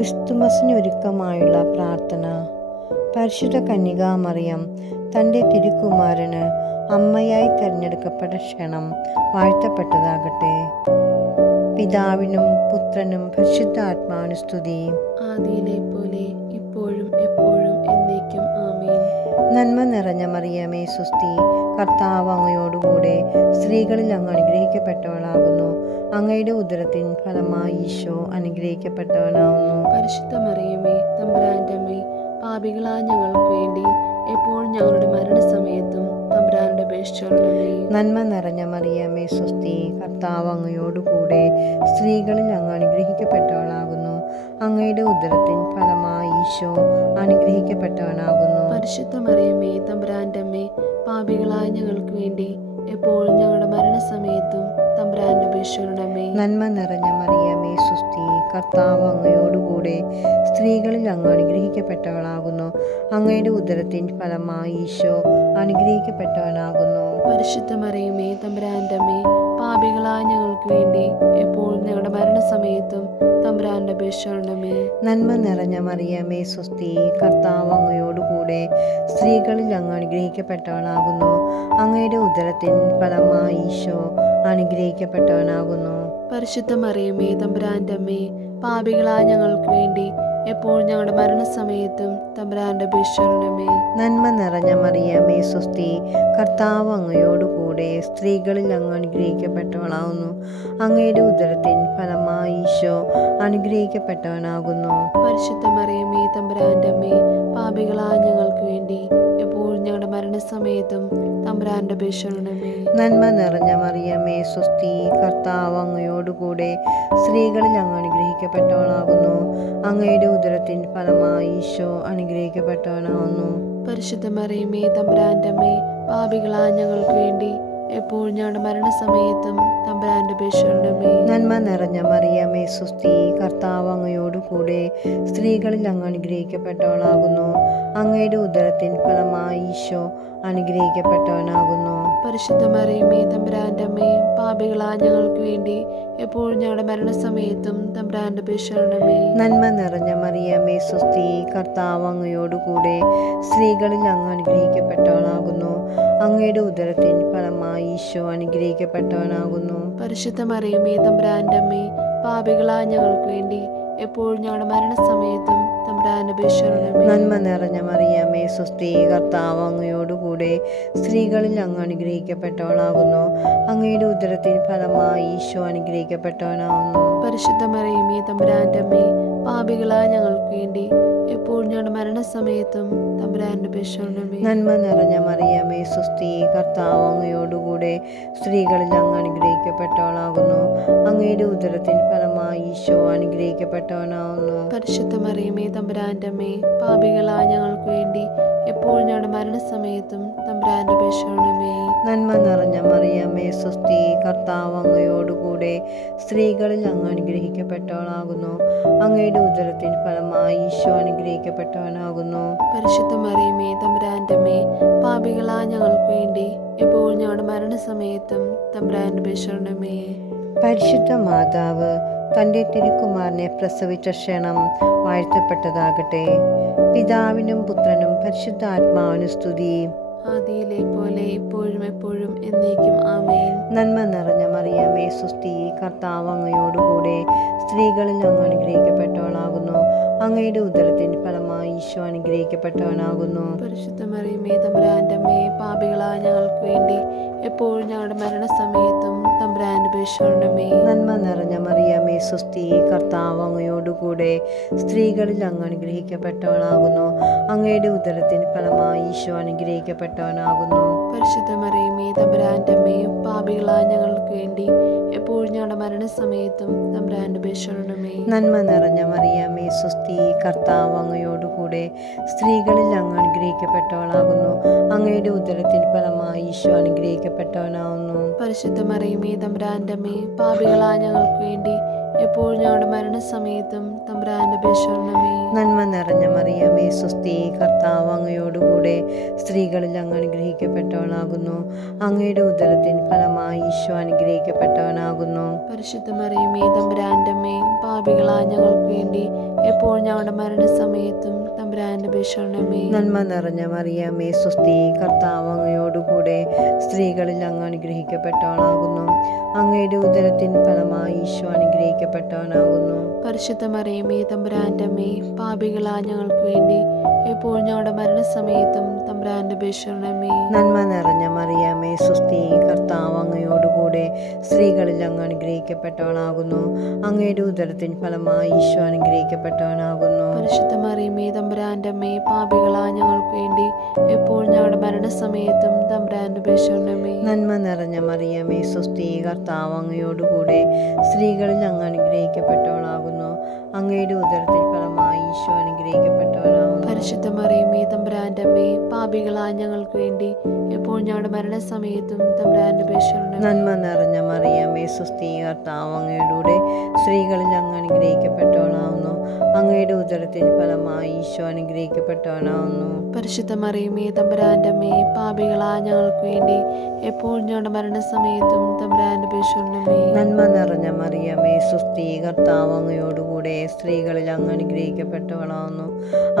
ക്രിസ്തുമസിനൊരുക്കമായുള്ള പ്രാർത്ഥന. പരിശുദ്ധ കന്യകാമറിയം തൻ്റെ തിരുക്കുമാരന് അമ്മയായി തിരഞ്ഞെടുക്കപ്പെട്ട ക്ഷണം വാഴ്ത്തപ്പെട്ടതാകട്ടെ. പിതാവിനും പുത്രനും പരിശുദ്ധാത്മാവിനും സ്തുതി. ആദിയിലെ പോലെ ഇപ്പോഴും എപ്പോഴും എന്നേക്കും ആമേൻ. നന്മ നിറഞ്ഞ മറിയമേ സ്വസ്തി, കർത്താവ് അങ്ങയോടുകൂടെ സ്ത്രീകളിൽ അങ്ങ് അനുഗ്രഹിക്കപ്പെട്ടവളാകുന്നു. അങ്ങയുടെ ഉദരത്തിൻ ഫലമായി ഈശോ അനുഗ്രഹിക്കപ്പെട്ടവനാവുന്നു. പരിശുദ്ധ മറിയമേ, തമ്പുരാന്റെ അമ്മേ, പാപികളായ ഞങ്ങൾക്ക് വേണ്ടി എപ്പോഴും ഞങ്ങളുടെ മരണസമയത്തും തമ്പുരാനുടെ അപേക്ഷിച്ചുകൊള്ളണമേ. നന്മ നിറഞ്ഞ മറിയമേ സ്വസ്തി, കർത്താവ് അങ്ങയോടുകൂടെ സ്ത്രീകളിൽ അങ്ങ് അനുഗ്രഹിക്കപ്പെട്ടവളാകുന്നു. അങ്ങയുടെ ഉദരത്തിൻ ഫലമായി ഈശോ അനുഗ്രഹിക്കപ്പെട്ടവനാകുന്നു. പരിശുദ്ധ മറിയമേ, തമ്പുരാന്റെ അമ്മേ, പാപികളായ ഞങ്ങൾക്ക് വേണ്ടി എപ്പോഴും ഞങ്ങളുടെ മരണസമയത്തും തമ്പുരാന്റെ അപേക്ഷിച്ചുകൊള്ളണമേ. നന്മ നിറഞ്ഞ മറിയമേ സ്വസ്തി, കർത്താവ് അങ്ങയോടുകൂടെ സ്ത്രീകളിൽ അങ്ങ് അനുഗ്രഹിക്കപ്പെട്ടവളാകുന്നു. അങ്ങയുടെ ഉദരത്തിൻ ഫലമായി ഈശോ അനുഗ്രഹിക്കപ്പെട്ടവനാകുന്നു. പരിശുദ്ധ മറിയമേ, തമ്പുരാന്റെ അമ്മേ, പാപികളായ ഞങ്ങൾക്ക് വേണ്ടി എപ്പോഴും ഞങ്ങളുടെ മരണസമയത്തും തമ്പുരാന്റെ അപേക്ഷിച്ചുകൊള്ളണമേ. നന്മ നിറഞ്ഞ മറിയമേ സ്വസ്തി, കർത്താവ് അങ്ങയോടുകൂടെ സ്ത്രീകളിൽ അങ്ങ് അനുഗ്രഹിക്കപ്പെട്ടവളാകുന്നു. അങ്ങയുടെ ഉദരത്തിൻ ഫലമായി ഈശോ അനുഗ്രഹിക്കപ്പെട്ടവനാകുന്നു. പരിശുദ്ധ മറിയമേ, തമ്പുരാന്റെ അമ്മേ, പാപികളായ ഞങ്ങൾക്ക് വേണ്ടി എപ്പോഴും ഞങ്ങളുടെ മരണസമയത്തും തമ്പുരാന്റെ അപേക്ഷിച്ചുകൊള്ളണമേ. നന്മ നിറഞ്ഞ മറിയമേ സ്വസ്തി, കർത്താവ് അങ്ങയോടുകൂടെ സ്ത്രീകളിൽ അങ്ങ് അനുഗ്രഹിക്കപ്പെട്ടവളാകുന്നു. അങ്ങയുടെ ഉദരത്തിൻ ഫലമായി ഈശോ അനുഗ്രഹിക്കപ്പെട്ടവനാകുന്നു. പരിശുദ്ധ മറിയമേ, തമ്പുരാന്റെ അമ്മേ, പാപികളായ ഞങ്ങൾക്ക് വേണ്ടി എപ്പോഴും ഞങ്ങളുടെ മരണസമയത്തും തമ്പുരാന്റെ അപേക്ഷിച്ചുകൊള്ളണമേ. നന്മ നിറഞ്ഞ മറിയമേ സ്വസ്തി, കർത്താവ് അങ്ങയോടുകൂടെ സ്ത്രീകളിൽ അങ്ങ് അനുഗ്രഹിക്കപ്പെട്ടവളാകുന്നു. അങ്ങയുടെ ഉദരത്തിൻ ഫലമായി ഈശോ അനുഗ്രഹിക്കപ്പെട്ടവനാകുന്നു. പരിശുദ്ധ മറിയമേ, തമ്പുരാന്റെ അമ്മേ, പാപികളായ ഞങ്ങൾക്ക് വേണ്ടി എപ്പോഴും ഞങ്ങളുടെ മരണസമയത്തും തമ്പുരാന്റെ അപേക്ഷിച്ചുകൊള്ളണമേ. നന്മ നിറഞ്ഞ മറിയമേ സ്വസ്തി, കർത്താവ് അങ്ങയോടുകൂടെ സ്ത്രീകളിൽ അങ്ങ് അനുഗ്രഹിക്കപ്പെട്ടവളാകുന്നു. അങ്ങയുടെ ഉദരത്തിൻ ഫലമായി ഈശോ അനുഗ്രഹിക്കപ്പെട്ടവനാകുന്നു. പരിശുദ്ധ മറിയമേ, തമ്പുരാന്റെ അമ്മേ, പാപികളായ ഞങ്ങൾക്ക് വേണ്ടി എപ്പോഴും ഞങ്ങളുടെ മരണസമയത്തും തമ്പുരാന്റെ അപേക്ഷിച്ചുകൊള്ളണമേ. നന്മ നിറഞ്ഞ മറിയമേ സ്വസ്തി, കർത്താവ് അങ്ങയോടുകൂടെ സ്ത്രീകളിൽ അങ്ങ് അനുഗ്രഹിക്കപ്പെട്ടവളാകുന്നു. അങ്ങയുടെ ഉദരത്തിൻ ഫലമായി ഈശോ അനുഗ്രഹിക്കപ്പെട്ടവനാകുന്നു. പരിശുദ്ധ മറിയമേ, തമ്പുരാന്റെ അമ്മേ, പാപികളായ ഞങ്ങൾക്ക് വേണ്ടി എപ്പോഴും ഞങ്ങളുടെ മരണസമയത്തും തമ്പുരാന്റെ അപേക്ഷിച്ചുകൊള്ളണമേ. നന്മ നിറഞ്ഞ മറിയമേ സ്വസ്തി, കർത്താവ് അങ്ങയോടുകൂടെ സ്ത്രീകളിൽ അങ്ങ് അനുഗ്രഹിക്കപ്പെട്ടവളാകുന്നു. അങ്ങയുടെ ഉദരത്തിൻ ഫലമായി ഈശോ അനുഗ്രഹിക്കപ്പെട്ടവനാകുന്നു. പരിശുദ്ധ മറിയമേ, തമ്പുരാന്റെ അമ്മേ, പാപികളായ ഞങ്ങൾക്ക് വേണ്ടി എപ്പോഴും ഞങ്ങളുടെ മരണസമയത്തും തമ്പുരാന്റെ അപേക്ഷിച്ചുകൊള്ളണമേ. നന്മ നിറഞ്ഞ മറിയമേ സ്വസ്തി, കർത്താവ് അങ്ങയോടുകൂടെ സ്ത്രീകളിൽ അങ്ങ് അനുഗ്രഹിക്കപ്പെട്ടവളാകുന്നു. അങ്ങയുടെ ഉദരത്തിൻ ഫലമായി ഈശോ അനുഗ്രഹിക്കപ്പെട്ടവനാകുന്നു. പരിശുദ്ധ മറിയമേ, തമ്പുരാന്റെ അമ്മേ, പാപികളായ ഞങ്ങൾക്ക് വേണ്ടി എപ്പോഴും ഞങ്ങളുടെ മരണസമയത്തും തമ്പുരാന്റെ അപേക്ഷിച്ചുകൊള്ളണമേ. നന്മ നിറഞ്ഞ മറിയമേ സ്വസ്തി, കർത്താവ് അങ്ങയോടുകൂടെ സ്ത്രീകളിൽ അങ്ങ് അനുഗ്രഹിക്കപ്പെട്ടവളാകുന്നു. അങ്ങയുടെ ഉദരത്തിൻ ഫലമായി ഈശോ അനുഗ്രഹിക്കപ്പെട്ടവനാകുന്നു. പരിശുദ്ധ മറിയമേ, തമ്പുരാന്റെ അമ്മേ, പാപികളായ ഞങ്ങൾക്ക് വേണ്ടി എപ്പോഴും ഞങ്ങളുടെ മരണസമയത്തും തമ്പുരാന്റെ അപേക്ഷിച്ചുകൊള്ളണമേ. പരിശുദ്ധ മാതാവ് തൻ്റെ തിരുക്കുമാരനെ പ്രസവിച്ച ക്ഷണം വാഴ്ത്തപ്പെട്ടതാകട്ടെ. പിതാവിനും പുത്രനും പരിശുദ്ധാത്മാവിനും സ്തുതി. ആദിയിലെ പോലെ ഇപ്പോഴും എപ്പോഴും എന്നേക്കും ആമേൻ. നന്മ നിറഞ്ഞ മറിയമേ സ്വസ്തി, കർത്താവ് അങ്ങയോടുകൂടെ സ്ത്രീകളിൽ അങ്ങ് അനുഗ്രഹിക്കപ്പെട്ടവളാകുന്നു. അങ്ങയുടെ ഉദരത്തിൻ ഫലമായി ഈശോ അനുഗ്രഹിക്കപ്പെട്ടവനാകുന്നു. പരിശുദ്ധ മറിയമേ, തമ്പുരാന്റെ അമ്മേ, പാപികളായ ഞങ്ങൾക്ക് വേണ്ടി എപ്പോഴും ഞങ്ങളുടെ മരണസമയത്തും തമ്പുരാന്റെ അപേക്ഷിച്ചുകൊള്ളണമേ. നന്മ നിറഞ്ഞ മറിയമേ സ്വസ്തി, കർത്താവ് അങ്ങയോടുകൂടെ സ്ത്രീകളിൽ അങ്ങ് അനുഗ്രഹിക്കപ്പെട്ടവളാകുന്നു. അങ്ങയുടെ ഉദരത്തിൻ ഫലമായി ഈശോ അനുഗ്രഹിക്കപ്പെട്ടവനാകുന്നു. പരിശുദ്ധ മറിയമേ, തമ്പുരാന്റെ അമ്മേ, പാപികളായ ഞങ്ങൾക്ക് വേണ്ടി എപ്പോഴും ഞങ്ങളുടെ മരണസമയത്തും തമ്പുരാന്റെ അപേക്ഷിച്ചുകൊള്ളണമേ. നന്മ നിറഞ്ഞ മറിയമേ സ്വസ്തി, കർത്താവ് അങ്ങയോടുകൂടെ സ്ത്രീകളിൽ അങ്ങ് അനുഗ്രഹിക്കപ്പെട്ടവളാകുന്നു. അങ്ങയുടെ ഉദരത്തിൻ ഫലമായി ഈശോ അനുഗ്രഹിക്കപ്പെട്ടവനാകുന്നു. പരിശുദ്ധ മറിയമേ, തമ്പുരാന്റെ അമ്മേ, പാപികളായ ഞങ്ങൾക്ക് വേണ്ടി എപ്പോഴും ഞങ്ങളുടെ മരണസമയത്തും തമ്പുരാന്റെ അപേക്ഷിക്കണമേ. നന്മ നിറഞ്ഞ മറിയമേ സ്വസ്തി, കർത്താവ് അങ്ങയോടുകൂടെ സ്ത്രീകളിൽ അങ്ങ് അനുഗ്രഹിക്കപ്പെട്ടവളാകുന്നു. അങ്ങയുടെ ഉദരത്തിൻ ഫലമായി ഈശോ അനുഗ്രഹിക്കപ്പെട്ടവനാകുന്നു. പരിശുദ്ധ മറിയമേ തമ്പുരാന്റെ അമ്മേ, പാപികളായ ഞങ്ങൾക്ക് വേണ്ടി എപ്പോഴും ഞങ്ങളുടെ മരണസമയത്തും തമ്പുരാന്റെ അപേക്ഷിക്കണമേ. നന്മ നിറഞ്ഞ മറിയമേ സ്വസ്തി, കർത്താവ് അങ്ങയോടുകൂടെ സ്ത്രീകളിൽ അങ്ങ് അനുഗ്രഹിക്കപ്പെട്ടവളാകുന്നു. അങ്ങയുടെ ഉദരത്തിൻ ഫലമായി ഈശോ അനുഗ്രഹിക്കപ്പെട്ടവനാകുന്നു. പരിശുദ്ധ മറിയമേ തമ്പുരാന്റെ അമ്മേ, പാപികളായ ഞങ്ങൾക്ക് വേണ്ടി എപ്പോഴും ഞങ്ങളുടെ മരണസമയത്തും തമ്പുരാന്റെ അപേക്ഷിക്കണമേ. നന്മ നിറഞ്ഞ മറിയമേ സ്വസ്തി, കർത്താവ് അങ്ങയോടുകൂടെ സ്ത്രീകളിൽ അങ്ങ് അനുഗ്രഹിക്കപ്പെട്ടവളാകുന്നു. അങ്ങയുടെ ഉദരത്തിൻ ഫലമായി ഈശോ അനുഗ്രഹിക്കപ്പെട്ടവനാകുന്നു. പരിശുദ്ധ മറിയമേ തമ്പുരാന്റെ അമ്മേ, പാപികളായ ഞങ്ങൾക്ക് വേണ്ടി എപ്പോഴും ഞങ്ങളുടെ മരണസമയത്തും തമ്പുരാന്റെ അപേക്ഷിക്കണമേ. നന്മ നിറഞ്ഞ മറിയമേ സ്വസ്തി, കർത്താവ് അങ്ങയോടുകൂടെ സ്ത്രീകളിൽ അങ്ങ് അനുഗ്രഹിക്കപ്പെട്ടവളാകുന്നു. അങ്ങയുടെ ഉദരത്തിൻ ഫലമായി ഈശോ അനുഗ്രഹിക്കപ്പെട്ടവനാകുന്നു. പരിശുദ്ധ മറിയമേ തമ്പുരാന്റെ അമ്മേ, പാപികളായ ഞങ്ങൾക്ക് വേണ്ടി എപ്പോഴും ഞങ്ങളുടെ മരണസമയത്തും തമ്പുരാന്റെ അപേക്ഷിക്കണമേ. നന്മ നിറഞ്ഞ മറിയമേ സ്വസ്തി, കർത്താവ് അങ്ങയോടുകൂടെ സ്ത്രീകളിൽ അങ്ങ് അനുഗ്രഹിക്കപ്പെട്ടവളാകുന്നു. അങ്ങയുടെ ഉദരത്തിൻ ഫലമായി ഈശോ അനുഗ്രഹിക്കപ്പെട്ടവനാകുന്നു. പരിശുദ്ധ മറിയമേ തമ്പുരാന്റെ അമ്മേ, പാപികളായ ഞങ്ങൾക്ക് വേണ്ടി എപ്പോഴും ഞങ്ങളുടെ മരണസമയത്തും തമ്പുരാന്റെ അപേക്ഷിക്കണമേ. നന്മ നിറഞ്ഞ മറിയമേ സ്വസ്തി, കർത്താവ് അങ്ങയോടുകൂടെ സ്ത്രീകളിൽ അങ്ങ് അനുഗ്രഹിക്കപ്പെട്ടവളാകുന്നു.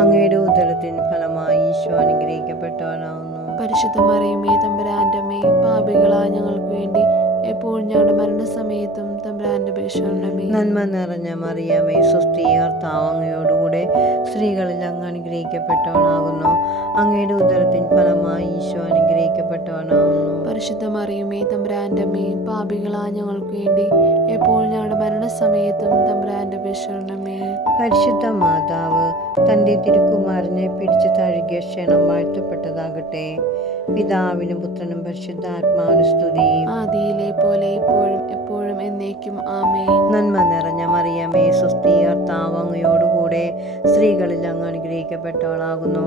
അങ്ങയുടെ ഉദരത്തിൻ ഫലമായി ഈശോ അനുഗ്രഹിക്കപ്പെട്ടവനാകുന്നു. പരിശുദ്ധ മറിയമേ തമ്പുരാന്റെ അമ്മേ, പാപികളായ ഞങ്ങൾക്ക് വേണ്ടി എപ്പോഴും ഞങ്ങളുടെ മരണസമയത്തും തമ്പുരാന്റെ അപേക്ഷിക്കണമേ. നന്മ നിറഞ്ഞ മറിയമേ സ്വസ്തി, കർത്താവ് അങ്ങയോടുകൂടെ സ്ത്രീകളിൽ അങ്ങ് അനുഗ്രഹിക്കപ്പെട്ടവളാകുന്നു. അങ്ങയുടെ ഉദരത്തിൻ ഫലമായി ഈശോ അനുഗ്രഹിക്കപ്പെട്ടവനാകുന്നു. പരിശുദ്ധ മറിയമേ തമ്പുരാന്റെ അമ്മേ, പാപികളായ ഞങ്ങൾക്ക് വേണ്ടി എപ്പോഴും ഞങ്ങളുടെ മരണസമയത്തും തമ്പുരാന്റെ അപേക്ഷിക്കണമേ. പരിശുദ്ധ മാതാവ് തൻ്റെ തിരുക്കുമാരനെ പിടിച്ചു തഴുകിയ ക്ഷണം വാഴ്ത്തപ്പെട്ടതാകട്ടെ. പിതാവിനും പുത്രനും പരിശുദ്ധാത്മാവിനും സ്തുതി. ആദിയിലെ പോലെ ഇപ്പോഴും എപ്പോഴും എന്നേക്കും ആമേൻ. നന്മ നിറഞ്ഞ മറിയമേ സ്വസ്തി, കർത്താവ് അങ്ങയോടുകൂടെ സ്ത്രീകളിൽ അങ്ങ് അനുഗ്രഹിക്കപ്പെട്ടവളാകുന്നു.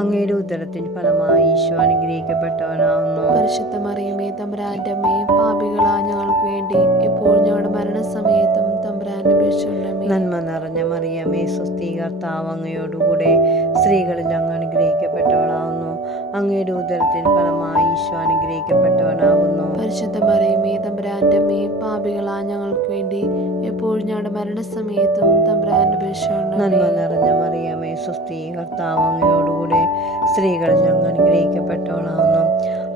അങ്ങയുടെ ഉദരത്തിൻ ഫലമായി ഈശോ അനുഗ്രഹിക്കപ്പെട്ടവനാകുന്നു. പരിശുദ്ധ മറിയമേ തമ്പുരാന്റെ അമ്മേ, പാപികളായ ഞങ്ങൾക്ക് വേണ്ടി എപ്പോഴും ഞങ്ങളുടെ മരണസമയത്തും തമ്പുരാന്റെ അപേക്ഷിക്കണമേ. നന്മ നിറഞ്ഞ മറിയമേ സ്വസ്തി, കർത്താവ് അങ്ങയോടുകൂടെ സ്ത്രീകളിൽ അങ്ങ് അനുഗ്രഹിക്കപ്പെട്ടവളാകുന്നു. അങ്ങയുടെ ഉദരത്തിൻ ഫലമായി ഈശോ അനുഗ്രഹിക്കപ്പെട്ടവനാകുന്നു. പരിശുദ്ധ മറിയമേ തമ്പുരാന്റെ അമ്മേ, പാപികളായ ഞങ്ങൾക്ക് വേണ്ടി എപ്പോഴും ഞങ്ങളുടെ മരണസമയത്തും തമ്പുരാന്റെ അപേക്ഷിക്കണമേ. നന്മ നിറഞ്ഞ മറിയമേ സ്വസ്തി, കർത്താവ് അങ്ങയോടുകൂടെ സ്ത്രീകളിൽ അങ്ങ് അനുഗ്രഹിക്കപ്പെട്ടവളാകുന്നു.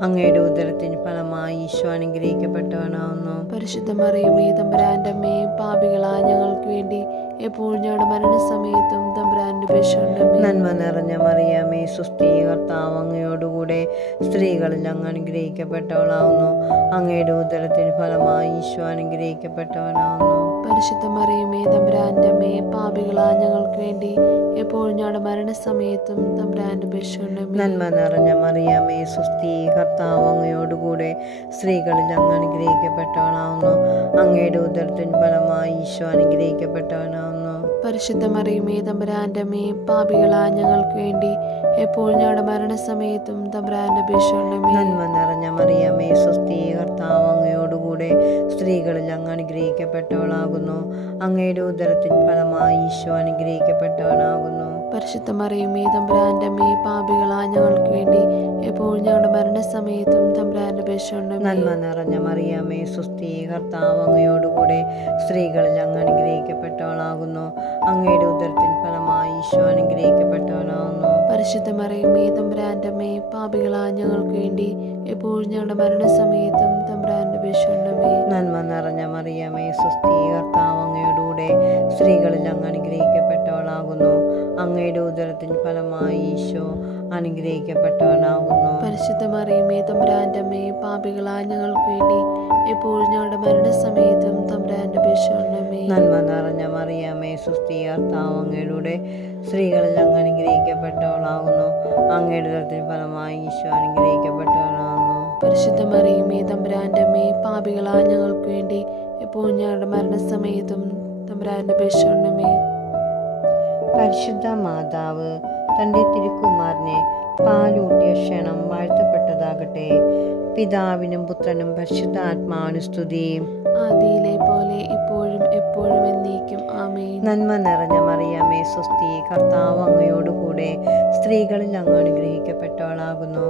അങ്ങയുടെ ഉദരത്തിൻ ഫലമായി ഈശോ അനുഗ്രഹിക്കപ്പെട്ടവനാകുന്നു. പരിശുദ്ധ മറിയമേ തമ്പുരാന്റെ അമ്മേ, പാപികളായ ഞങ്ങൾക്ക് വേണ്ടി എപ്പോഴും ഞങ്ങളുടെ മരണസമയത്തും തമ്പുരാന്റെ അപേക്ഷിക്കണമേ. നന്മ നിറഞ്ഞ മറിയമേ സ്വസ്തി, കർത്താവ് അങ്ങയോടുകൂടെ സ്ത്രീകളിൽ അങ്ങ് അനുഗ്രഹിക്കപ്പെട്ടവളാകുന്നു. അങ്ങയുടെ ഉദരത്തിൻ ഫലമായി ഈശോ അനുഗ്രഹിക്കപ്പെട്ടവനാകുന്നു. പരിശുദ്ധ മറിയമേ തമ്പുരാന്റെ അമ്മേ, പാപികളായ ഞങ്ങൾക്ക് വേണ്ടി എപ്പോഴും ഞങ്ങളുടെ മരണസമയത്തും തമ്പുരാന്റെ അപേക്ഷിക്കണമേ. നന്മ നിറഞ്ഞ മറിയമേ സ്വസ്തി, കർത്താവ് അങ്ങയോടുകൂടെ സ്ത്രീകളിൽ അങ്ങ് അനുഗ്രഹിക്കപ്പെട്ടവളാകുന്നു. അങ്ങയുടെ ഉദരത്തിൻ ഫലമായി ഈശോ അനുഗ്രഹിക്കപ്പെട്ടവനാകുന്നു. പരിശുദ്ധ മറിയമേ തമ്പുരാന്റെ അമ്മേ, പാപികളായ ഞങ്ങൾക്ക് വേണ്ടി എപ്പോഴും ഞങ്ങളുടെ മരണസമയത്തും തമ്പുരാന്റെ അപേക്ഷിക്കണമേ. നന്മ നിറഞ്ഞ മറിയമേ സ്വസ്തി, കർത്താവ് അങ്ങയോടുകൂടെ സ്ത്രീകളിൽ അങ്ങ് അനുഗ്രഹിക്കപ്പെട്ടവളാകുന്നു. അങ്ങയുടെ ഉദരത്തിൻ ഫലമായി ഈശോ അനുഗ്രഹിക്കപ്പെട്ടവനാകുന്നു. പരിശുദ്ധ മറിയമേ തമ്പുരാന്റെ അമ്മേ, പാപികളായ ഞങ്ങൾക്ക് വേണ്ടി എപ്പോഴും ഞങ്ങളുടെ മരണസമയത്തും തമ്പുരാന്റെ അപേക്ഷിക്കണമേ. നന്മ നിറഞ്ഞ മറിയമേ സ്വസ്തി, കർത്താവ് അങ്ങയോടുകൂടെ സ്ത്രീകളിൽ അങ്ങ് അനുഗ്രഹിക്കപ്പെട്ടവളാകുന്നു. അങ്ങയുടെ ഉദരത്തിൻ ഫലമായി ഈശോ അനുഗ്രഹിക്കപ്പെട്ടവനാകുന്നു. പരിശുദ്ധ മറിയമേ തമ്പുരാന്റെ അമ്മേ, പാപികളായ ഞങ്ങൾക്ക് വേണ്ടി എപ്പോഴും ഞങ്ങളുടെ മരണസമയത്തും തമ്പുരാന്റെ അപേക്ഷിക്കണമേ. നന്മ നിറഞ്ഞ മറിയമേ സ്വസ്തി, കർത്താവ് അങ്ങയോടുകൂടെ സ്ത്രീകളിൽ അങ്ങ് അനുഗ്രഹിക്കപ്പെട്ടവളാകുന്നു. അങ്ങയുടെ ഉദരത്തിൻ ഫലമായി ഈശോ അനുഗ്രഹിക്കപ്പെട്ടവനാകുന്നു. പരിശുദ്ധ മറിയമേ തമ്പുരാന്റെ അമ്മേ, പാപികളായ ഞങ്ങൾക്ക് വേണ്ടി എപ്പോഴും ഞങ്ങളുടെ മരണസമയത്തും തമ്പുരാന്റെ അപേക്ഷിക്കണമേ. നന്മ നിറഞ്ഞ മറിയമേ സ്വസ്തി, കർത്താവ് അങ്ങയോടുകൂടെ സ്ത്രീകളിൽ അങ്ങ് അനുഗ്രഹിക്കപ്പെട്ടവളാകുന്നു. അങ്ങയുടെ ഉദരത്തിൻ ഫലമായി ഈശോ അനുഗ്രഹിക്കപ്പെട്ടവനാകുന്നു. പരിശുദ്ധ മറിയമേ തമ്പുരാന്റെ അമ്മേ, പാപികളായ ഞങ്ങൾക്ക് വേണ്ടി എപ്പോഴും ഞങ്ങളുടെ മരണസമയത്തും തമ്പുരാന്റെ അപേക്ഷിക്കണമേ. പരിശുദ്ധ മാതാവ് തൻ്റെ തിരുക്കുമാരനെ പാലൂട്ടിയ ക്ഷണം വാഴ്ത്തപ്പെട്ടതാകട്ടെ. പിതാവിനും പുത്രനും പരിശുദ്ധാത്മാവിനും സ്തുതി. ആദിയിലെ പോലെ ഇപ്പോഴും എപ്പോഴും എന്നേക്കും ആമേൻ. നന്മ നിറഞ്ഞ മറിയമേ സ്വസ്തി, കർത്താവ് അങ്ങയോടുകൂടെ സ്ത്രീകളിൽ അങ്ങ് അനുഗ്രഹിക്കപ്പെട്ടവളാകുന്നു.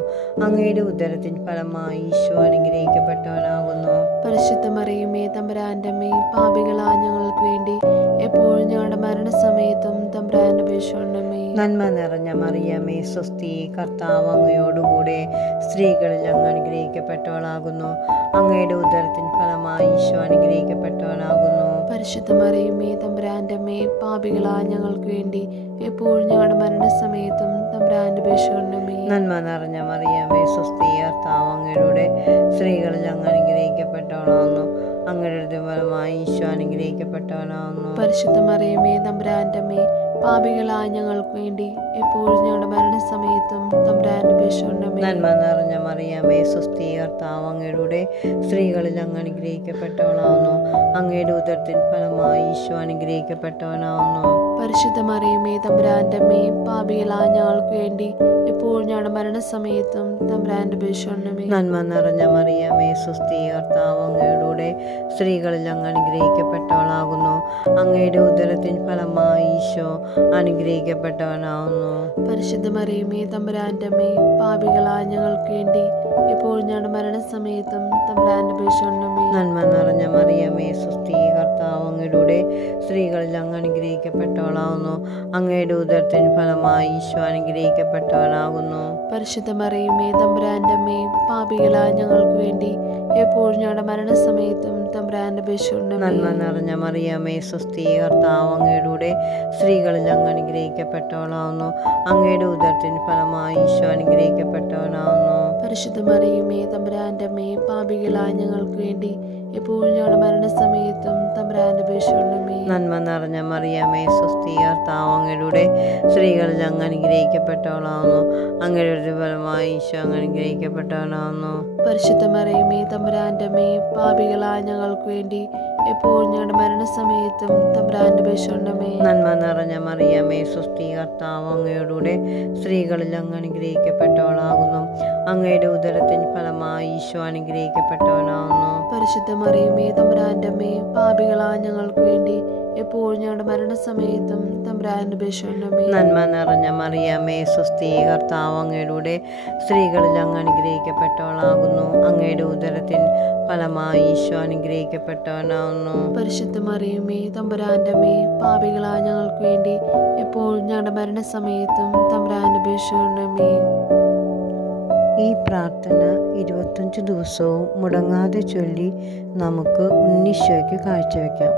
അങ്ങയുടെ ഉദരത്തിൻ ഫലമായി ഈശോ അനുഗ്രഹിക്കപ്പെട്ടവനാകുന്നു. പരിശുദ്ധ മറിയമേ തമ്പുരാന്റെ അമ്മേ, പാപികളായ ഞങ്ങൾക്ക് വേണ്ടി എപ്പോഴും ഞങ്ങളുടെ മരണസമയത്തും തമ്പുരാന്റെ അപേക്ഷിക്കണമേ. നന്മ നിറഞ്ഞ മറിയമേ സ്വസ്തി, കർത്താവ് അങ്ങയോടുകൂടെ സ്ത്രീകളിൽ അങ്ങ് അനുഗ്രഹിക്കപ്പെട്ടവളാകുന്നു. അങ്ങയുടെ ഉദരത്തിൻ ഫലമായി ഈശോ അനുഗ്രഹിക്കപ്പെട്ടവനാകുന്നു. പരിശുദ്ധ മറിയമേ തമ്പുരാന്റെ അമ്മേ, പാപികളായ ഞങ്ങൾക്ക് വേണ്ടി എപ്പോഴും ഞങ്ങളുടെ മരണസമയത്തും തമ്പുരാന്റെ അപേക്ഷിക്കണമേ. നന്മ നിറഞ്ഞ മറിയമേ സ്വസ്തി, കർത്താവ് അങ്ങയുടെ സ്ത്രീകളിൽ അങ്ങ് അനുഗ്രഹിക്കപ്പെട്ടവളാകുന്നു. അങ്ങയുടെ ഫലമായി ഈശോ അനുഗ്രഹിക്കപ്പെട്ടവനാകുന്നു. പരിശുദ്ധ മറിയമേ തമ്പുരാന്റെ അമ്മേ, പാപികളായ ഞങ്ങൾക്ക് വേണ്ടി എപ്പോഴും ഞങ്ങളുടെ മരണസമയത്തും തമ്പുരാന്റെ അപേക്ഷിക്കണമേ. നന്മ നിറഞ്ഞ മറിയമേ സ്വസ്തി, കർത്താവ് അങ്ങയുടെ സ്ത്രീകളിൽ അങ്ങ് അനുഗ്രഹിക്കപ്പെട്ടവളാകുന്നു. അങ്ങയുടെ ഉദരത്തിൻ ഫലമായി ഈശോ അനുഗ്രഹിക്കപ്പെട്ടവനാകുന്നു. പരിശുദ്ധ മറിയമേ തമ്പുരാന്റെ അമ്മേ, പാപികളായ ഞങ്ങൾക്ക് വേണ്ടി എപ്പോഴും ഞങ്ങളുടെ മരണസമയത്തും തമ്പുരാന്റെ അപേക്ഷിക്കണമേ. നന്മ നിറഞ്ഞ മറിയമേ സ്വസ്തി, കർത്താവ് അങ്ങയുടെ സ്ത്രീകളിൽ അങ്ങ് അനുഗ്രഹിക്കപ്പെട്ടവളാകുന്നു. അങ്ങയുടെ ഉദരത്തിൻ ഫലമായി ഈശോ അനുഗ്രഹിക്കപ്പെട്ടവനാകുന്നു. പരിശുദ്ധ മറിയമേ തമ്പുരാന്റെ അമ്മേ, പാപികളായ ഞങ്ങൾക്ക് വേണ്ടി എപ്പോഴും ഞങ്ങളുടെ മരണസമയത്തും തമ്പുരാന്റെ അപേക്ഷിക്കണമേ. നന്മ നിറഞ്ഞ മറിയമേ സ്വസ്തി, കർത്താവ് അങ്ങയുടെ സ്ത്രീകളിൽ അങ്ങ് അനുഗ്രഹിക്കപ്പെട്ടവളാകുന്നു. അങ്ങയുടെ ഉദരത്തിൻ ഫലമായി ഈശോ അനുഗ്രഹിക്കപ്പെട്ടവനാകുന്നു. പരിശുദ്ധ മറിയമേ തമ്പുരാന്റെ അമ്മേ, പാപികളായ ഞങ്ങൾക്ക് വേണ്ടി എപ്പോഴും ഞങ്ങളുടെ മരണസമയത്തും തമ്പുരാന്റെ അപേക്ഷിക്കണമേ. നന്മ നിറഞ്ഞ മറിയമേ സ്വസ്തി, കർത്താവ് അങ്ങയുടെ സ്ത്രീകളിൽ അങ്ങ് അനുഗ്രഹിക്കപ്പെട്ടവളാകുന്നു. അങ്ങയുടെ ഉദരത്തിൻ ഫലമായി ഈശോ അനുഗ്രഹിക്കപ്പെട്ടവനാകുന്നു. പരിശുദ്ധ മറിയമേ തമ്പുരാന്റെ അമ്മേ, പാപികളായ ഞങ്ങൾക്ക് വേണ്ടി എപ്പോഴും ഞങ്ങളുടെ മരണസമയത്തും തമ്പുരാന്റെ അപേക്ഷിക്കണമേ. നന്മ നിറഞ്ഞ മറിയമേ സ്വസ്തി, കർത്താവ് അങ്ങയുടെ സ്ത്രീകളിൽ അങ്ങ് അനുഗ്രഹിക്കപ്പെട്ടവളാകുന്നു. അങ്ങയുടെ ഫലമായി ഈശോ അനുഗ്രഹിക്കപ്പെട്ടവനാകുന്നു. പരിശുദ്ധ മറിയമേ തമ്പുരാന്റെ അമ്മേ, പാപികളായ ഞങ്ങൾക്ക് വേണ്ടി എപ്പോഴും ഞങ്ങളുടെ മരണസമയത്തും തമ്പുരാന്റെ അപേക്ഷിക്കണമേ. നന്മ നിറഞ്ഞ മറിയമേ സ്വസ്തി, കർത്താവ് അങ്ങയുടെ സ്ത്രീകളിൽ അങ്ങ് അനുഗ്രഹിക്കപ്പെട്ടവളാകുന്നു. അങ്ങയുടെ ഉദരത്തിൻ ഫലമായി ഈശോ അനുഗ്രഹിക്കപ്പെട്ടവനാകുന്നു. പരിശുദ്ധ മറിയമേ തമ്പുരാന്റെ അമ്മേ, പാപികളായ ഞങ്ങൾക്ക് വേണ്ടി എപ്പോഴും ഞങ്ങളുടെ മരണസമയത്തും തമ്പുരാന്റെ അപേക്ഷിക്കണമേ. നന്മ നിറഞ്ഞ മറിയമേ സ്വസ്തി, കർത്താവ് അങ്ങയുടെ സ്ത്രീകളിൽ അങ്ങ് അനുഗ്രഹിക്കപ്പെട്ടവളാകുന്നു. അങ്ങയുടെ ഉദരത്തിൻ ഫലമായി ഈശോ അനുഗ്രഹിക്കപ്പെട്ടവനാകുന്നു. പരിശുദ്ധ മറിയമേ തമ്പുരാന്റെ അമ്മേ, പാപികളായ ഞങ്ങൾക്ക് വേണ്ടി എപ്പോഴും ഞങ്ങളുടെ മരണസമയത്തും തമ്പുരാന്റെ അപേക്ഷിക്കണമേ. ഈ പ്രാർത്ഥന 25 ദിവസവും മുടങ്ങാതെ ചൊല്ലി നമുക്ക് ഉണ്ണീശോയ്ക്ക് കാഴ്ചവെക്കാം.